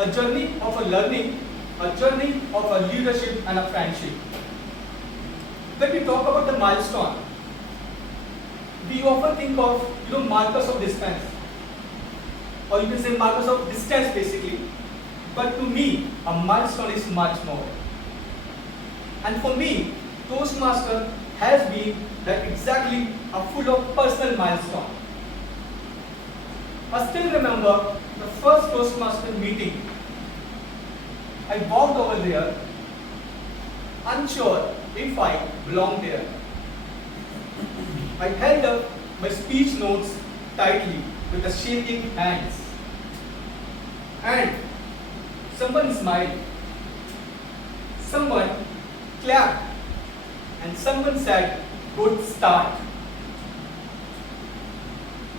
a journey of a learning, a journey of a leadership and a friendship. When we talk about the milestone, we often think of markers of distance, or you can say markers of distance basically. But to me, a milestone is much more. And for me, Toastmaster has been that exactly a full of personal milestone. I still remember the first Toastmaster meeting. I walked over there, unsure if I belonged there. I held up my speech notes tightly with the shaking hands. And someone smiled, someone clapped, and someone said, "Good start."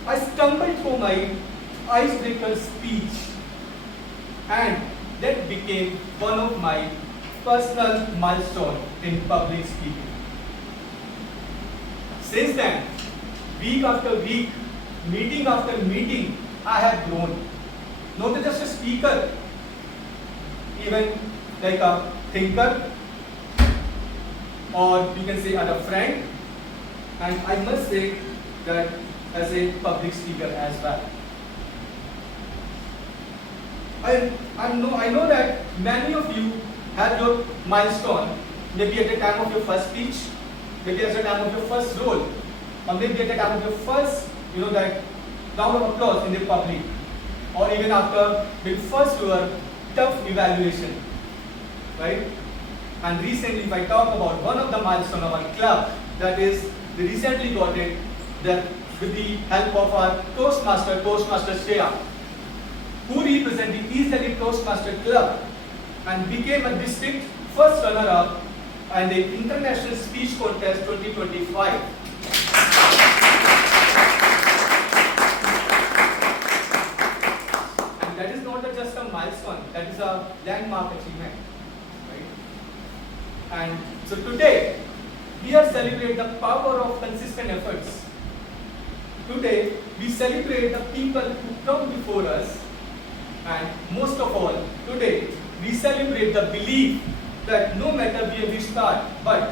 I stumbled through my icebreaker speech, and that became one of my personal milestones in public speaking. Since then, week after week, meeting after meeting, I have grown. Not just a speaker, even like a thinker, or you can say as a friend, and I must say that as a public speaker as well. I know that many of you have your milestone, maybe at the time of your first speech, maybe at the time of your first role, or maybe at the time of your first, that round of applause in the public, or even after the first your tough evaluation, right? And recently, if I talk about one of the milestones of our club, that is, we recently got it that with the help of our Toastmaster Shreya, who represented East Delhi Toastmaster Club and became a district first runner-up and the International Speech Contest 2025. And that is not just a milestone, that is a landmark achievement. Right? And so today, we are celebrating the power of consistent efforts. Today, we celebrate the people who come before us. And most of all, today, we celebrate the belief that no matter where we start, but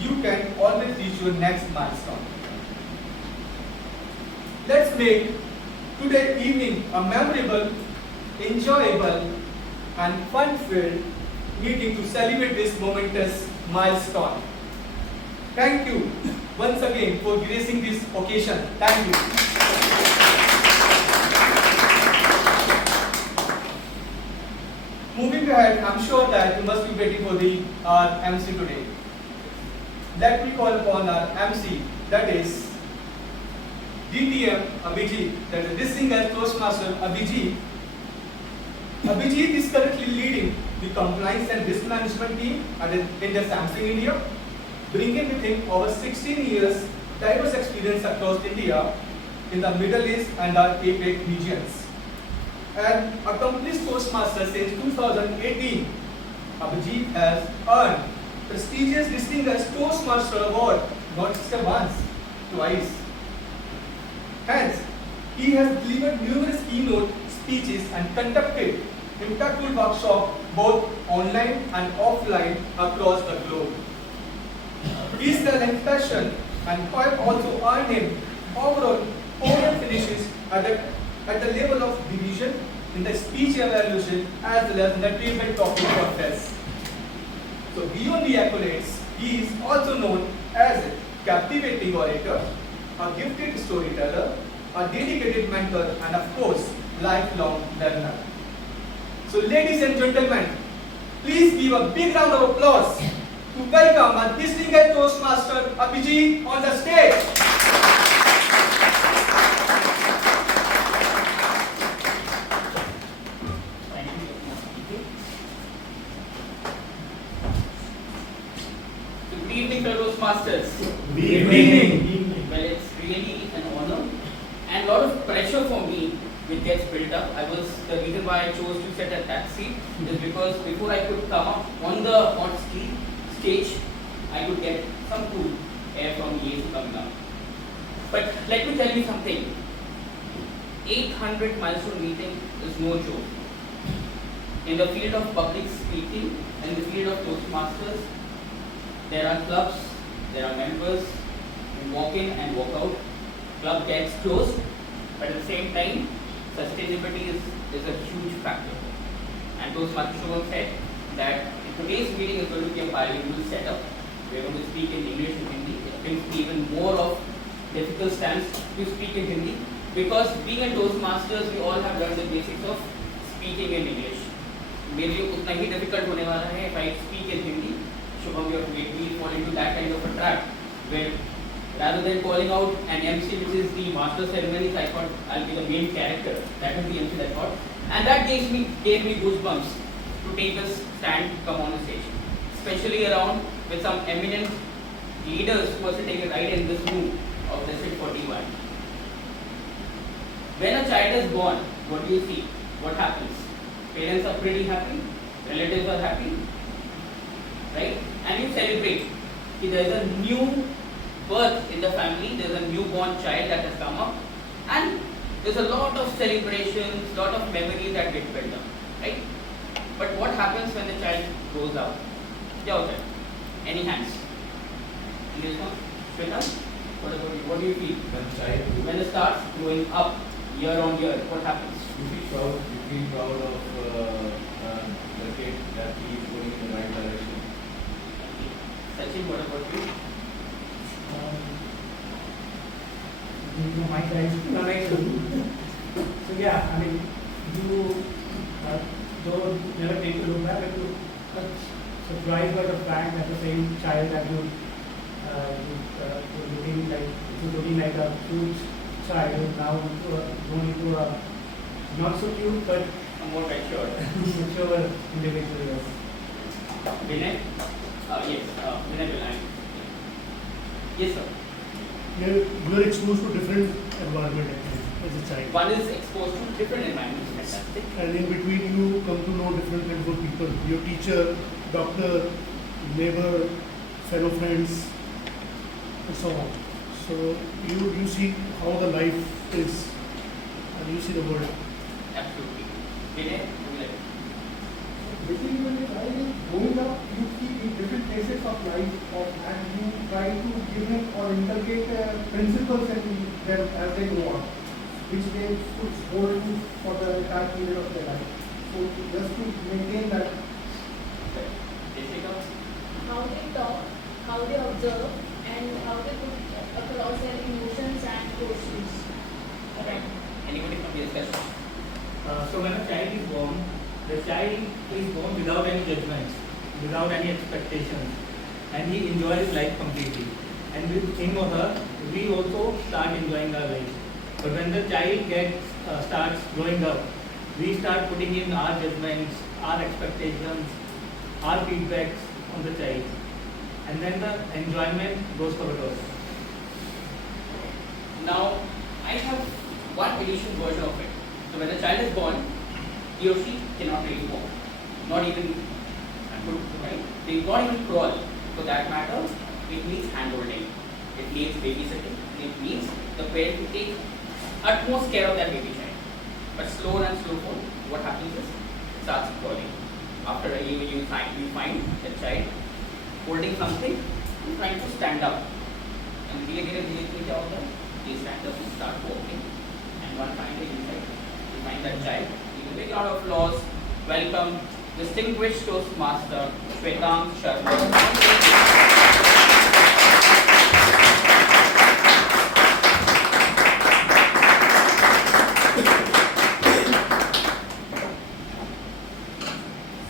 you can always reach your next milestone. Let's make today evening a memorable, enjoyable, and fun-filled meeting to celebrate this momentous milestone. Thank you once again for gracing this occasion. Thank you. Moving ahead, I'm sure that you must be waiting for the MC today. Let me call upon our MC, that is DTM Abhijit, that is Distinguished Toastmaster Abhijit. Abhijit is currently leading the compliance and risk management team in the Samsung India, bringing with him over 16 years diverse experience across India in the Middle East and the APEC regions. An accomplished Toastmaster since 2018, Abhijit has earned prestigious Distinguished Toastmaster Award not just once, twice. Hence, he has delivered numerous keynote speeches and conducted impactful workshops both online and offline across the globe. His talent, passion, and have also earned him overall podium finishes at the level of division in the speech evaluation as well as in the treatment topic contest. So beyond the accolades, he is also known as a captivating orator, a gifted storyteller, a dedicated mentor, and of course, lifelong learner. So ladies and gentlemen, please give a big round of applause to welcome our distinguished Toastmaster Abhijit on the stage. Good evening, fellow Toastmasters. Good evening. Well, it's really an honor and a lot of pressure for me which gets built up. The reason why I chose to sit at that seat is because before I could come up on the hot stage, I could get some cool air from the AC coming up. But let me tell you something. 800 milestone meeting is no joke. In the field of public speaking, in the field of Toastmasters, there are clubs, there are members who walk in and walk out. Club gets closed, but at the same time, sustainability is a huge factor. And Toastmasters Shubham said that today's meeting is going to be a bilingual setup. We are going to speak in English and Hindi. It brings me even more of difficult stance to speak in Hindi, because being a Toastmasters, we all have learned the basics of speaking in English. मेरे लिए उतना ही difficult होने वाला है if I speak in Hindi. Shubham, you will fall into that kind of a trap where rather than calling out an MC, which is the master ceremonies, I thought I'll be the main character. That was the MC I thought, and that gave me goosebumps to take a stand, come on the stage, especially around with some eminent leaders who are sitting right in this room of District 41. When a child is born, what do you see? What happens? Parents are pretty happy, relatives are happy, right? And you celebrate. There is a new birth in the family, there is a newborn child that has come up, and there's a lot of celebrations, lot of memories that get built up, right? But what happens when the child grows up? क्या होता है? Any hands? In this one, Shweta, what about you? What do you feel? When it starts growing up, year on year, what happens? You feel proud of the kid that he is going in the right direction. Sachin, what about you? My guys, so yeah, I mean, you don't never take a look back, but you are surprised by the fact that the same child that you were looking like a cute child is now going into a not so cute but A more mature. mature individual. Vinay? Yes, Vinay will answer. Yes, sir. You're exposed to different environment actually, as a child. One is exposed to different environments. Fantastic. And in between you come to know different kinds of people. Your teacher, doctor, neighbor, fellow friends, and so on. So you see how the life is, and you see the world. Absolutely. Vinay, would you like to? Basically, when a child is growing up, you see in different phases of life, and you try to give them or inculcate principles in them as they grow up, which they should hold to for the entire period of their life. So just to maintain that. Jessica? How they talk, how they observe, and how they put across their emotions and questions. Alright. Anybody from the discussion? So when a child is born, the child is born without any judgments, without any expectations, and he enjoys life completely. And with him or her, we also start enjoying our life. But when the child starts growing up, we start putting in our judgments, our expectations, our feedbacks on the child, and then the enjoyment goes for us. Now, I have one edition version of it. So when the child is born, he or she cannot really walk, not even right? They not even crawl. For that matter, it needs hand-holding, it needs babysitting, it needs the parent to take utmost care of that baby child. But slow and slow forward, what happens is it starts crawling. After a year, you find the child holding something and trying to stand up. And धीरे-धीरे क्या होता है? They stand up and start walking. And one fine day you find that child. With a big lot of applause, welcome distinguished Toastmaster Shwetang Sharma.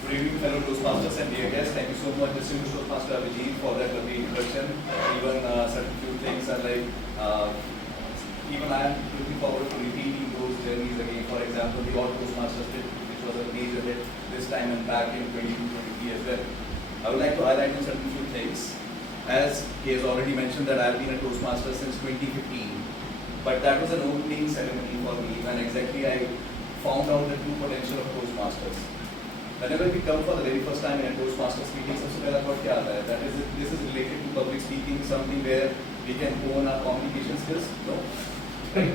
Good evening, fellow Toastmasters and dear guests. Thank you so much, distinguished Toastmaster Abhijit, for that lovely introduction. Even certain few things are like, even I am looking forward to repeating those journeys again. For example, the All Toastmasters trip, which was a major hit this time and back in 22-23 as well. I would like to highlight on certain few things. As he has already mentioned that I have been a Toastmaster since 2015. But that was an opening ceremony for me when exactly I found out the true potential of Toastmasters. Whenever we come for the very first time in a Toastmasters meeting, सबसे पहला thought क्या आता है? That is, this is related to public speaking, something where we can hone our communication skills. No, right?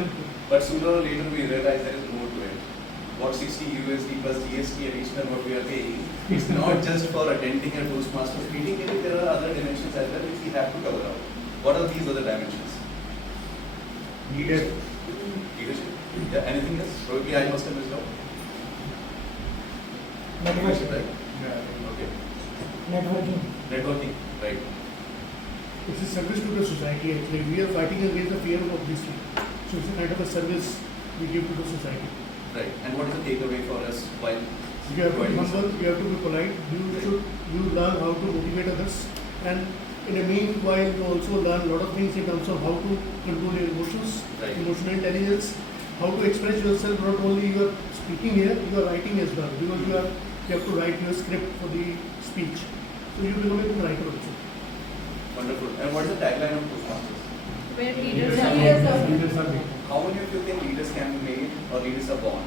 But sooner or later we realize there is more to it. what 60 USD plus GST additional what we are paying, it's not just for attending a Toastmasters meeting. Maybe there are other dimensions as well which we have to cover out. What are these other dimensions? Leadership. Yeah, anything else? Probably I must have missed out. Leadership, right? Yeah. Okay. Networking, right. It's a service to the society actually. We are fighting against the fear of this thing. So it's a kind of a service we give to the society. Right. And what is the takeaway for us while You have to be humble, you have to be polite, you learn how to motivate others, and in the meanwhile you also learn a lot of things in terms of how to control your emotions, Right. emotional intelligence, how to express yourself. Not only you are speaking here, you are writing as well, because you have to write your script for the speech. So you become a good writer also. Wonderful. And what is the tagline of Toastmasters? Where leaders are made. How many of you think leaders can be made or leaders are born?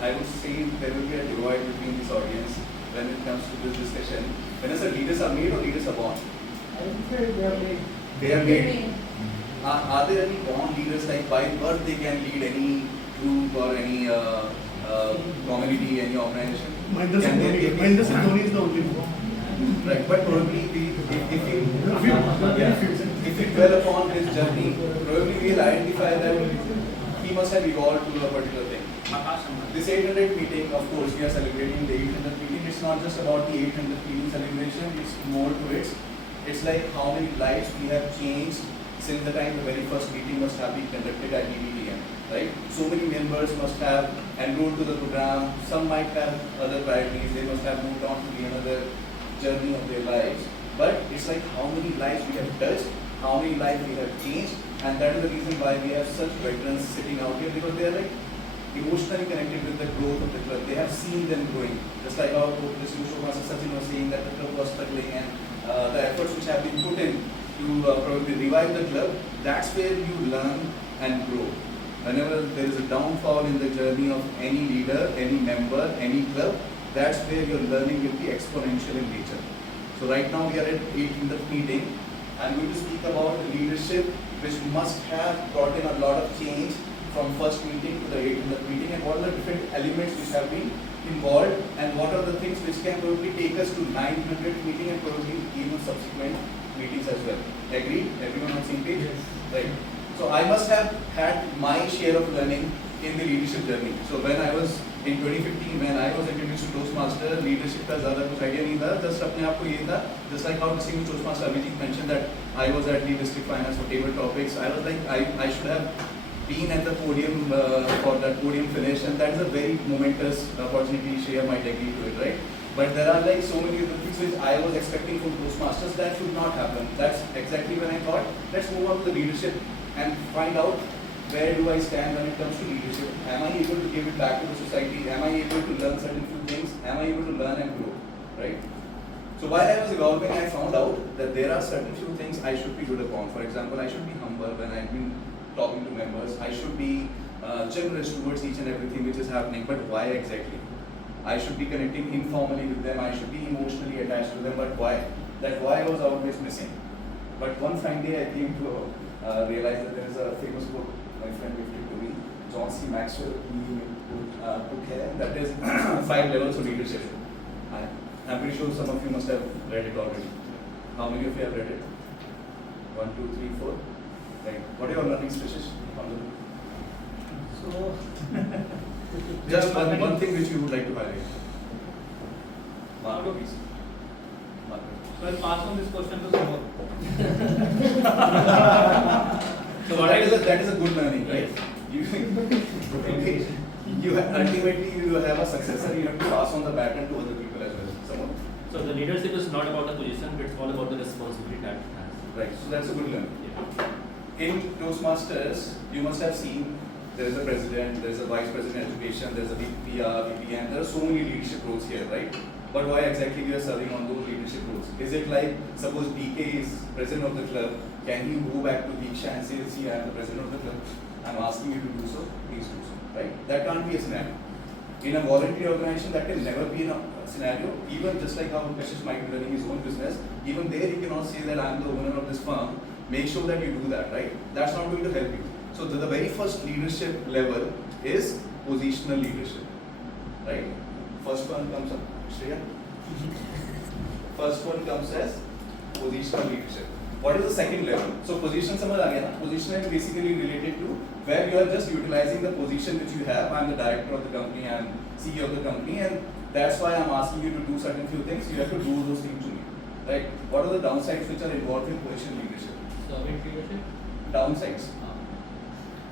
I would say there will be a divide between this audience when it comes to this discussion. When I say leaders are made or leaders are born? I would say they are made. They are made. Are there any born leaders like by birth they can lead any group or any community, any organization? Mahendra Can they take it? Singh Dhoni is the only one. Right, but probably if we dwell upon his journey, probably we will identify that he must have evolved to a particular thing. This 800th meeting, of course, we are celebrating the 800th meeting. It's not just about the 800th meeting celebration, it's more to it. It's like how many lives we have changed since the time the very first meeting must have been conducted at DELTM, right? So many members must have enrolled to the program, some might have other priorities, they must have moved on to the another journey of their lives. But it's like how many lives we have touched, how many lives we have changed, and that is the reason why we have such veterans sitting out here, because they are like emotionally connected with the growth of the club. They have seen them growing. Just like our co-president Sachin was saying that the club was struggling, and the efforts which have been put in to probably revive the club, that's where you learn and grow. Whenever there is a downfall in the journey of any leader, any member, any club, that's where your learning will be exponential in nature. So right now we are at 800th meeting. I'm going to speak about the leadership which must have brought in a lot of change from first meeting to the 800th meeting, and what are the different elements which have been involved, and what are the things which can probably take us to 900th meeting and probably even subsequent meetings as well. Agreed? Everyone on the same page? Yes. Right. So I must have had my share of learning in the leadership journey. So when I was in 2015, when I was introduced to Toastmaster, leadership का ज़्यादा कुछ idea नहीं था. Just अपने आप को ये था. Just like how distinguished Toastmaster Abhijit mentioned that I was at the district finance for table topics. I was like I should have been at the podium for that podium finish, and that is a very momentous opportunity. Share my degree to it, right? But there are like so many other things which I was expecting from Toastmasters that should not happen. That's exactly when I thought, let's move on to the leadership and find out where do I stand when it comes to leadership. Am I able to give it back to the society? Am I able to learn certain few things? Am I able to learn and grow, right? So while I was evolving, I found out that there are certain few things I should be good upon. For example, I should be humble when I've been talking to members. I should be generous towards each and everything which is happening. But why exactly? I should be connecting informally with them. I should be emotionally attached to them. But why? That why was always missing. But one fine day I came to realize that there is a famous book my friend gifted to me, John C. Maxwell book here, that is 5 levels of leadership. I'm pretty sure some of you must have read it already. How many of you have read it? 1, 2, 3, 4. Right. What are your learning specials on the book? So, Just one thing which you would like to highlight. Mark, please. Mark. so I'll pass on this question to Sumit. So that is a good learning, right? You ultimately you have a successor. You have to pass on the baton to other people as well. Someone. So the leadership is not about the position, but it's all about the responsibility that it has. Right. So that's a good learning. Yeah. In Toastmasters, you must have seen there is a president, there is a vice president education, there is a VPR, VPN. There are so many leadership roles here, right? But why exactly we are serving on those leadership roles? Is it like, suppose DK is president of the club, can you go back to Diksha and say, see, I am the president of the club, I'm asking you to do so, please do so, right? That can't be a scenario. In a voluntary organization, that can never be a scenario. Even just like how Kashish might be running his own business, even there he cannot say that I am the owner of this firm. Make sure that you do that, right? That's not going to help you. So the very first leadership level is positional leadership. right? First one comes up, Shreya. First one comes as positional leadership. What is the second level? So position समझ आ गया ना? Position is basically related to where you are just utilizing the position which you have. I'm the director of the company, I'm CEO of the company, and that's why I'm asking you to do certain few things. You have to do those things to me, right? What are the downsides which are involved in position leadership? Servant leadership. Downsides.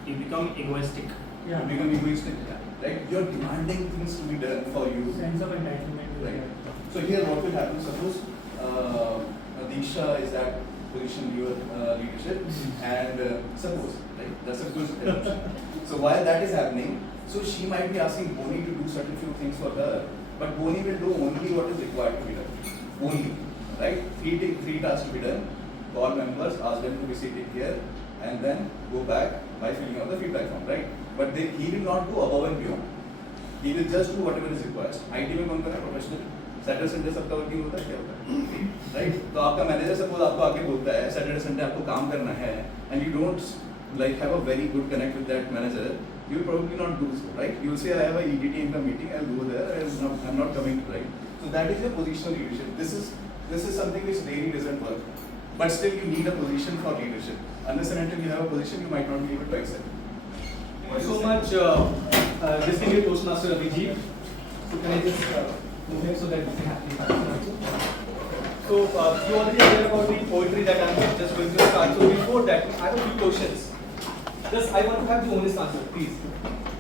You become egoistic. You become egoistic, right? You're demanding things to be done for you. Sense of entitlement. Right. So here what will happen, suppose Disha is that position leadership and suppose, right, that's a good assumption. So while that is happening, so she might be asking Boni to do certain few things for her, but Boni will do only what is required to be done. Only, right? Three tasks to be done, call members, ask them to be seated here, and then go back by filling out the feedback form, right? But he will not go above and beyond. He will just do whatever is required. IT में कौन कर रहा है professional? Saturday Sunday सबका working होता है क्या होता है? राइट? तो आपका मैनेजर सपोज आपको आके बोलता है सैटरडे संडे आपको काम करना है, and you don't like have a very good connect with that manager, you will probably not do so, right? You will say I have a EDT in the meeting, I'll go there, I'm not coming, right? So that is your positional leadership. This is something which really doesn't work, but still you need a position for leadership. Unless and until you have a position, you might not be able to excel. Thank you so much, distinguished Toastmaster Abhijit. So can I just move in so that we can have So you already heard about the poetry that I'm just going to start. So before that, I have a few questions. Just I want to have the honest answer, please.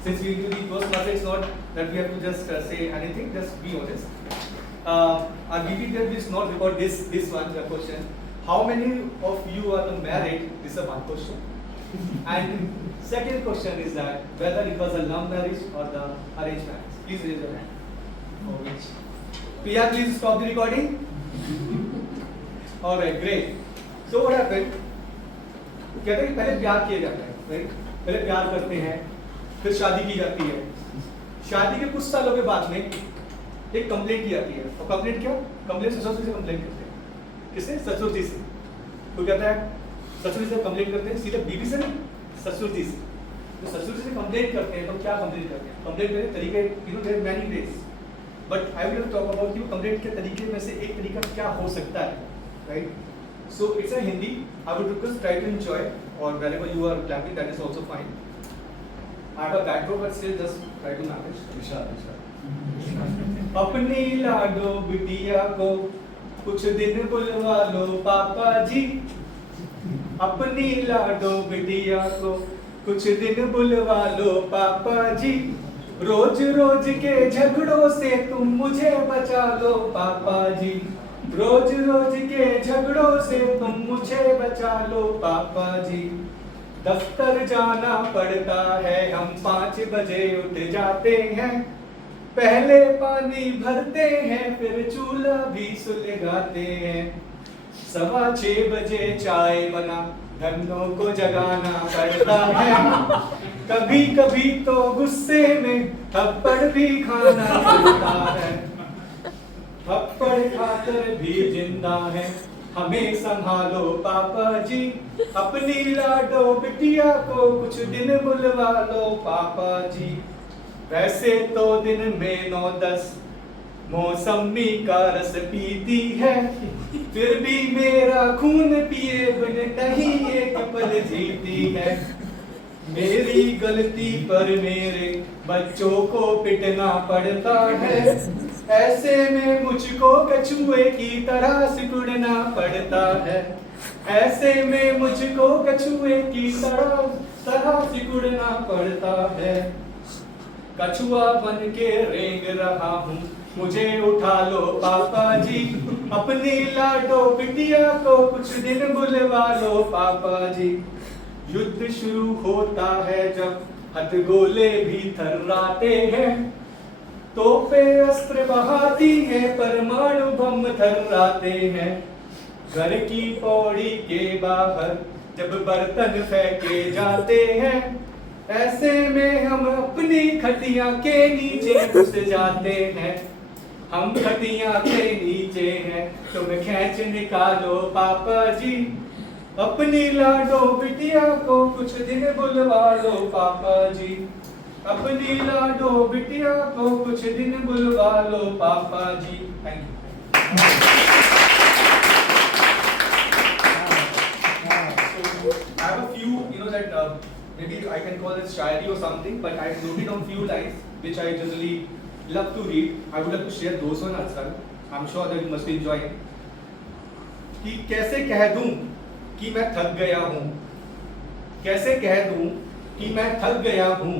Since we do the Toastmaster, it's not that we have to just say anything. Just be honest. Our VP there is not about this one the question. How many of you are married? This is one question. And second question is that whether it was a love marriage or the arranged marriage. Please raise your hand. For which? Priya, please stop the recording. All right, great. So what happened? कहते हैं कि पहले प्यार किया जाता है, right? पहले प्यार करते हैं, फिर शादी की जाती है. शादी के कुछ सालों के बाद में एक कंप्लेंट की जाती है. और कंप्लेंट क्या? कंप्लेंट ससुर जी से कंप्लेंट करते हैं. किससे? ससुर जी से. तो कहता है ससुर जी से कंप्लेंट करते हैं, सीधे बीवी से नहीं, ससुर जी से. तो ससुर जी से कंप्लेंट करते हैं, तो क्या कंप्लेंट करते हैं? कंप्लेंट करने के तरीके, there are many ways. But I will talk about you complaint के तरीके में से एक तरीका क्या हो सकता है, right? So it's a Hindi. I would request try to enjoy, or wherever you are clapping, that is also fine. I have a backdrop, but still just try to manage. अपनी लाडो बिटिया को कुछ दिन बुलवा लो पापा जी. अपनी लाडो बिटिया को कुछ दिन बुलवा लो पापा जी. रोज रोज के झगड़ों से तुम मुझे बचा लो पापा जी. रोज रोज के झगड़ों से तुम मुझे बचा लो पापा जी. दफ्तर जाना पड़ता है, हम 5 बजे उठ जाते हैं. पहले पानी भरते हैं, फिर चूल्हा भी सुलगाते हैं. 6:15 बजे चाय बना, धन्नों को जगाना पड़ता है. कभी कभी तो गुस्से में थप्पड़ भी खाना पड़ता है. थप्पड़ खाकर भी जिंदा है, हमें संभालो पापा जी. अपनी लाडो बिटिया को कुछ दिन बुलवा लो पापा जी. वैसे तो दिन में 9-10 मौसमी का रस पीती है, फिर भी मेरा खून पिए बिन नहीं एक पल जीती है. मेरी गलती पर मेरे बच्चों को पिटना पड़ता है. ऐसे में मुझको कछुए की तरह सिकुड़ना पड़ता है. ऐसे में मुझको कछुए की तरह सिकुड़ना पड़ता है. कछुआ बन के रेंग रहा हूँ, मुझे उठा लो पापा जी. अपनी लाडो बिटिया को कुछ दिन बुलवा लो पापा जी. युद्ध शुरू होता है जब हथगोले भी थर्राते हैं. तोपे अस्त्र बहाती है, परमाणु बम थर्राते हैं. घर की पौड़ी के बाहर जब बर्तन फेंके जाते हैं, ऐसे में हम अपनी खटिया के नीचे घुस जाते हैं. हम खटिया के नीचे हैं, तुम खींच निकालो पापा जी. अपनी लाडो बिटिया को कुछ दिन बुलवा लो पापा जी. अपनी लाडो बिटिया को कुछ दिन बुलवा लो पापा जी। Thank you. I have a few, that maybe I can call it shayari or something, but I have noted down few lines which I generally love to read. I would like to share those one as well. I'm sure that you must be enjoying. कि कैसे कह दूं कि मैं थक गया हूँ, कैसे कह दूं कि मैं थक गया हूँ,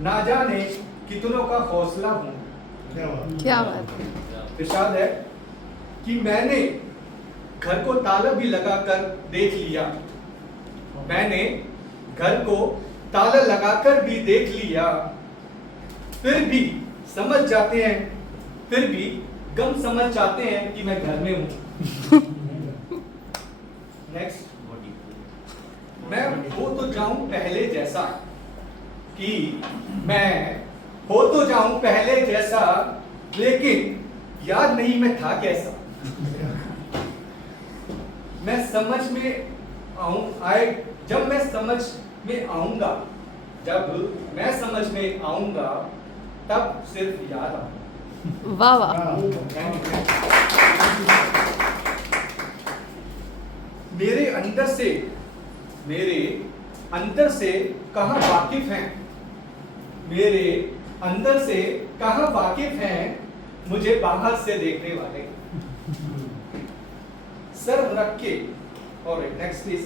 ना जाने कितनों का हौसला हूँ। क्या बात। इरशाद है कि मैंने घर को ताला भी लगाकर देख लिया, मैंने घर को ताला लगाकर भी देख लिया, फिर भी समझ जाते हैं, फिर भी गम समझ जाते हैं कि मैं घर में हूं। नेक्स्ट, मैं हो तो जाऊं पहले जैसा, कि मैं हो तो जाऊं पहले जैसा, लेकिन याद नहीं मैं था कैसा। मैं समझ में जब मैं समझ में आऊंगा, जब मैं समझ में आऊंगा, तब सिर्फ याद आऊंगा। वाह वाह। मेरे अंदर से कहाँ वाकिफ हैं, मेरे अंदर से कहाँ वाकिफ हैं मुझे बाहर से देखने वाले। सर रख के, और नेक्स्ट प्लीज,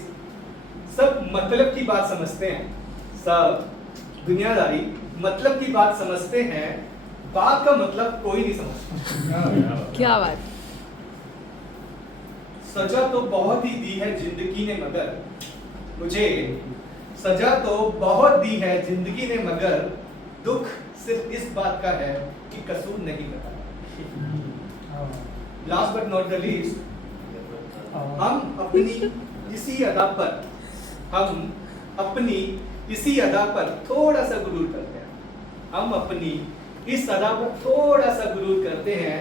सब मतलब की बात समझते हैं, सब दुनियादारी मतलब की बात समझते हैं, बात का मतलब कोई नहीं समझता। क्या बात। सजा तो बहुत ही दी है जिंदगी ने, मगर मुझे सजा तो बहुत दी है जिंदगी ने, मगर दुख सिर्फ इस बात का है कि कसूर नहीं करता। Last but not the least, हम अपनी इसी अदा पर थोड़ा सा गुरूर करते हैं, हम अपनी इस अदा पर थोड़ा सा गुरूर करते हैं।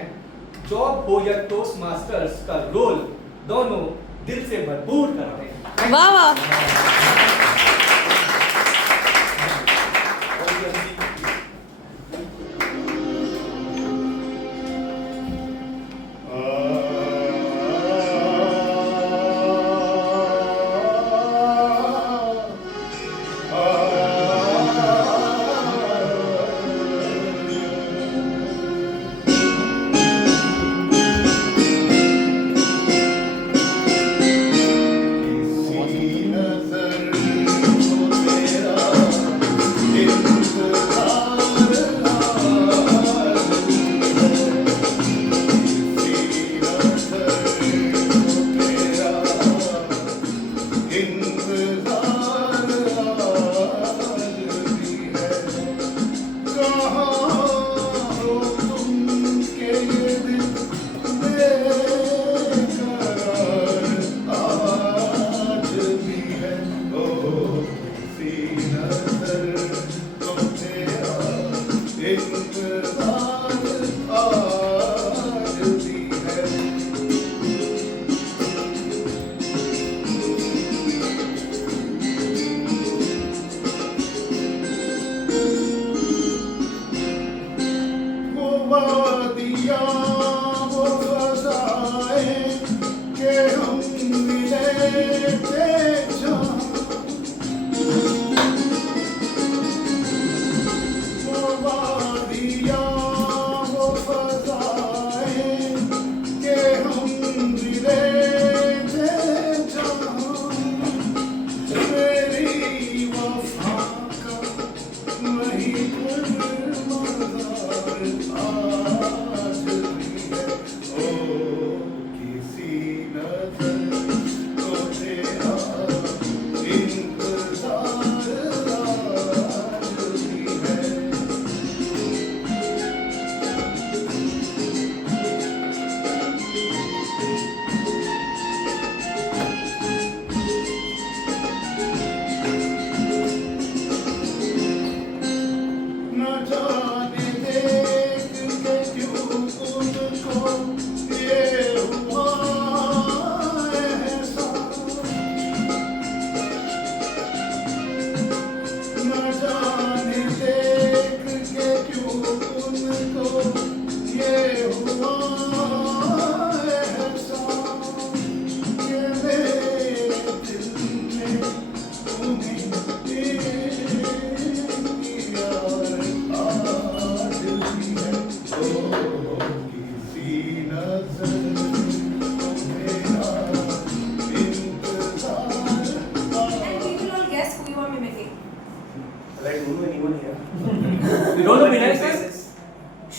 जॉब हो या टोस्ट मास्टर्स का रोल, दोनों दिल से भरपूर करते हैं। वाह वाह। किसी नजर को तेरा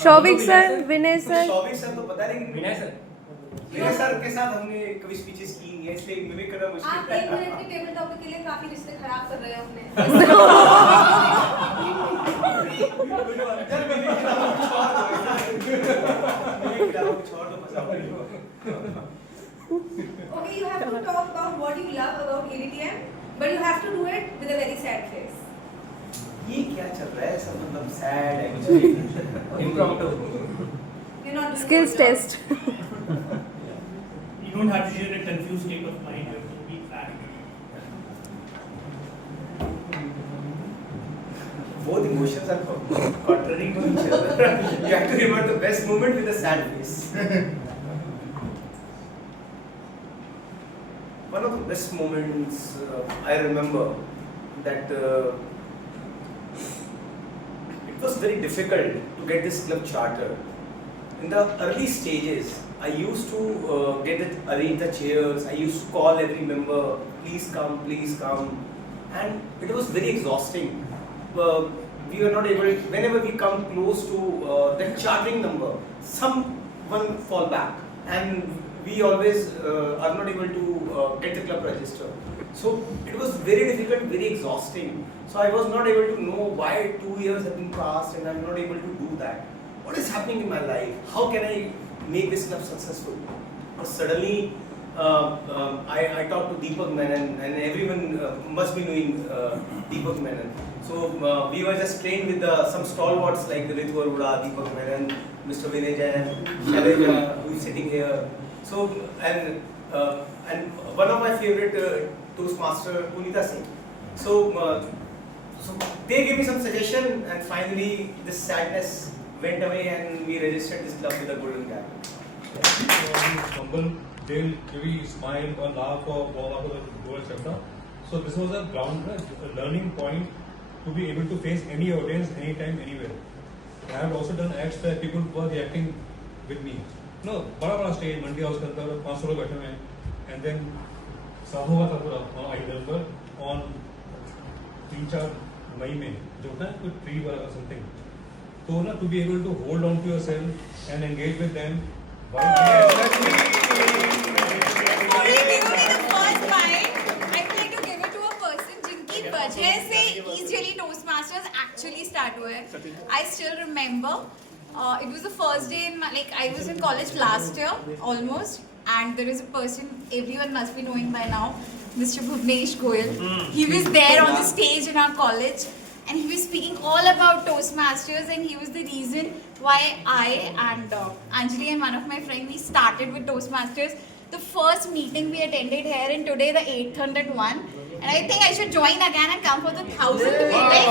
शौविक सर, विनय सर। शौविक सर तो पता है, लेकिन विनय सर। विनय सर के साथ हमने कभी स्पीचेस की नहीं है, इसलिए मिमिक करना आप मुश्किल 1 है। मिनट के टेबल टॉपिक के लिए काफी रिश्ते खराब कर रहे हो अपने। यार मिमिक के अलावा कुछ और दो यार। मिमिक के अलावा कुछ और तो फंसा हुआ है। Okay, you have to talk about what you love about ADTM, but you have to do it with a very sad face. ये क्या चल रहा है सब, मतलब सैड है कुछ Impromptu. You're not doing Skills a good job. test. You don't have to share a confused state of mind. You have to be frank. Both emotions are contrary to each other. You have to remember the best moment with a sad face. One of the best moments I remember that it was very difficult to get this club charter. In the early stages, I used to arrange the chairs. I used to call every member, please come, and it was very exhausting. We were not able, whenever we come close to that charting number, someone fall back, and we always are not able to get the club register. So it was very difficult, very exhausting. So I was not able to know why 2 years have been passed and I'm not able to do that. What is happening in my life? How can I make this club successful? But suddenly I talked to Deepak Menon, and everyone must be knowing Deepak Menon. So we were just trained with some stalwarts like Ritu Arora, Deepak Menon, Mr. Vinay Jain, Shaileja, who is sitting here. So and one of my favorite Toastmaster, Punita Singh. So they gave me some suggestion, and finally this sadness went away, and we registered this club with a golden gap. Humble, they'll maybe smile or laugh or warm up or do etc. So this was a learning point to be able to face any audience, anytime, anywhere. I have also done acts where people were reacting with me. No, बड़ा stage मंडी house के अंदर 500 लोग बैठे हुए हैं, and then साधु हुआ था पूरा I remember on 3-4 मई में जो होता है कोई ट्री वगैरह समथिंग, तो ना to be able to hold on to yourself and engage with them. Before you give me the first bite, I'd like to give it to a person जिनकी वजह से easily Toastmasters actually start हुए. I still remember. It was the first day in I was in college last year almost, and there is a person everyone must be knowing by now, Mr. Bhuvnesh Goyal. He was there on the stage in our college, and he was speaking all about Toastmasters, and he was the reason why I and Anjali and one of my friends, we started with Toastmasters. The first meeting we attended here, and today the 800th one, and I think I should join again and come for the 1000th meeting.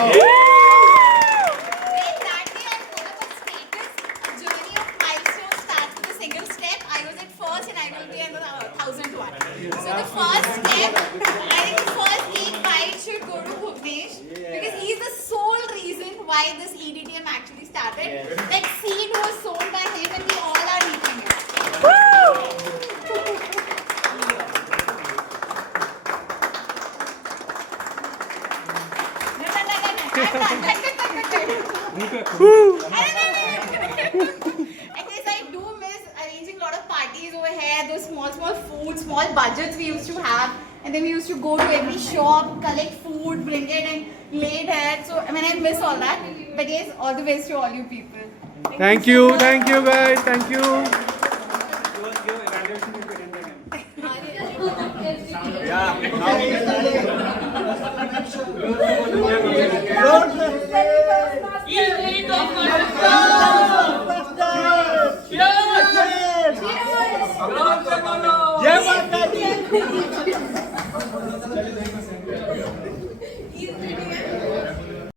So the first step, I think the first cake bite should go to Bhuvnesh, because he is the sole reason why this EDTM actually started. That seed was sown by him, and we all are reaping it. Those small food, small budgets we used to have, and then we used to go to every shop, collect food, bring it and lay it here. So I miss all that. But yes, all the best to all you people. Thank you guys, thank you. Yeah.